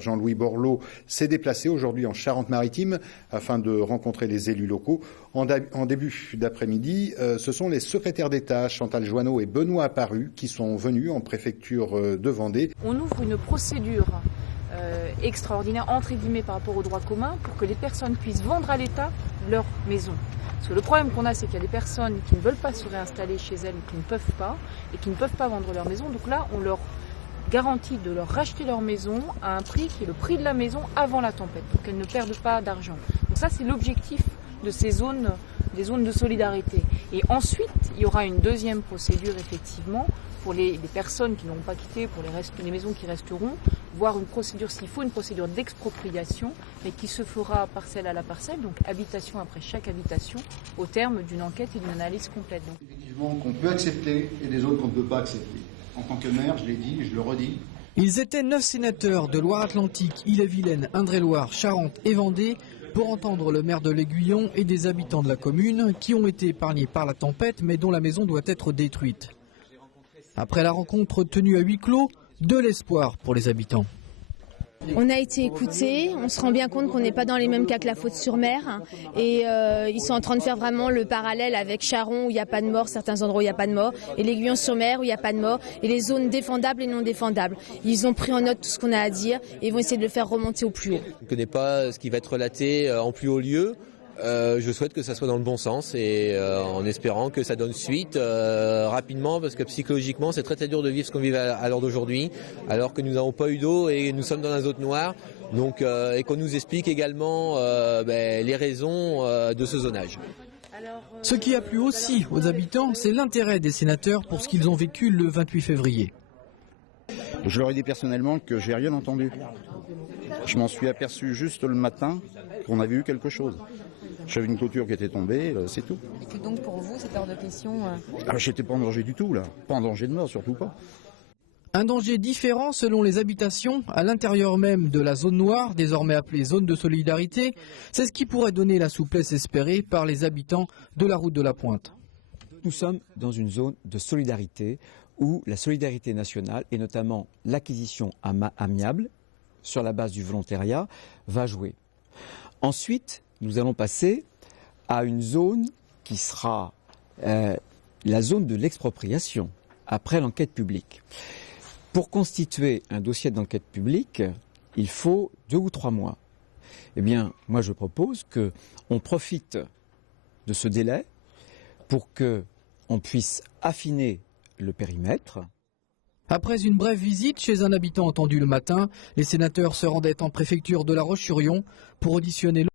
Jean-Louis Borloo s'est déplacé aujourd'hui en Charente-Maritime afin de rencontrer les élus locaux. En début d'après-midi, ce sont les secrétaires d'État Chantal Joanneau et Benoît Apparu qui sont venus en préfecture de Vendée. On ouvre une procédure extraordinaire, entre guillemets, par rapport au droit commun pour que les personnes puissent vendre à l'État leur maison. Parce que le problème qu'on a, c'est qu'il y a des personnes qui ne veulent pas se réinstaller chez elles ou qui ne peuvent pas, et qui ne peuvent pas vendre leur maison. Donc là, on leur garantie de leur racheter leur maison à un prix qui est le prix de la maison avant la tempête, pour qu'elles ne perdent pas d'argent. Donc ça, c'est l'objectif de ces zones, des zones de solidarité. Et ensuite, il y aura une deuxième procédure, effectivement, pour les personnes qui n'auront pas quitté, pour les maisons qui resteront, voire une procédure, s'il faut, une procédure d'expropriation, mais qui se fera parcelle à la parcelle, donc habitation après chaque habitation, au terme d'une enquête et d'une analyse complète. Donc. Effectivement, qu'on peut accepter et des autres qu'on ne peut pas accepter. En tant que maire, je l'ai dit et je le redis. Ils étaient 9 sénateurs de Loire-Atlantique, Ille-et-Vilaine, Indre-et-Loire, Charente et Vendée pour entendre le maire de l'Aiguillon et des habitants de la commune qui ont été épargnés par la tempête mais dont la maison doit être détruite. Après la rencontre tenue à huis clos, de l'espoir pour les habitants. On a été écoutés, on se rend bien compte qu'on n'est pas dans les mêmes cas que la Faute-sur-Mer et ils sont en train de faire vraiment le parallèle avec Charon où il n'y a pas de mort, certains endroits où il n'y a pas de mort, et l'Aiguillon-sur-Mer où il n'y a pas de mort, et les zones défendables et non défendables. Ils ont pris en note tout ce qu'on a à dire et vont essayer de le faire remonter au plus haut. Je ne connais pas ce qui va être relaté en plus haut lieu. Je souhaite que ça soit dans le bon sens et en espérant que ça donne suite rapidement, parce que psychologiquement c'est très dur de vivre ce qu'on vit à l'heure d'aujourd'hui, alors que nous n'avons pas eu d'eau et nous sommes dans un zone noire, donc, et qu'on nous explique également les raisons de ce zonage. Ce qui a plu aussi aux habitants, c'est l'intérêt des sénateurs pour ce qu'ils ont vécu le 28 février. Je leur ai dit personnellement que j'ai rien entendu. Je m'en suis aperçu juste le matin qu'on avait eu quelque chose. J'avais une clôture qui était tombée, c'est tout. Et donc pour vous, c'est hors de question J'étais pas en danger du tout là, pas en danger de mort surtout pas. Un danger différent selon les habitations à l'intérieur même de la zone noire, désormais appelée zone de solidarité. C'est ce qui pourrait donner la souplesse espérée par les habitants de la route de la Pointe. Nous sommes dans une zone de solidarité où la solidarité nationale et notamment l'acquisition amiable sur la base du volontariat va jouer. Ensuite, nous allons passer à une zone qui sera la zone de l'expropriation après l'enquête publique. Pour constituer un dossier d'enquête publique, il faut 2 ou 3 mois. Eh bien, moi je propose qu'on profite de ce délai pour qu'on puisse affiner le périmètre. Après une brève visite chez un habitant entendu le matin, les sénateurs se rendaient en préfecture de La Roche-sur-Yon pour auditionner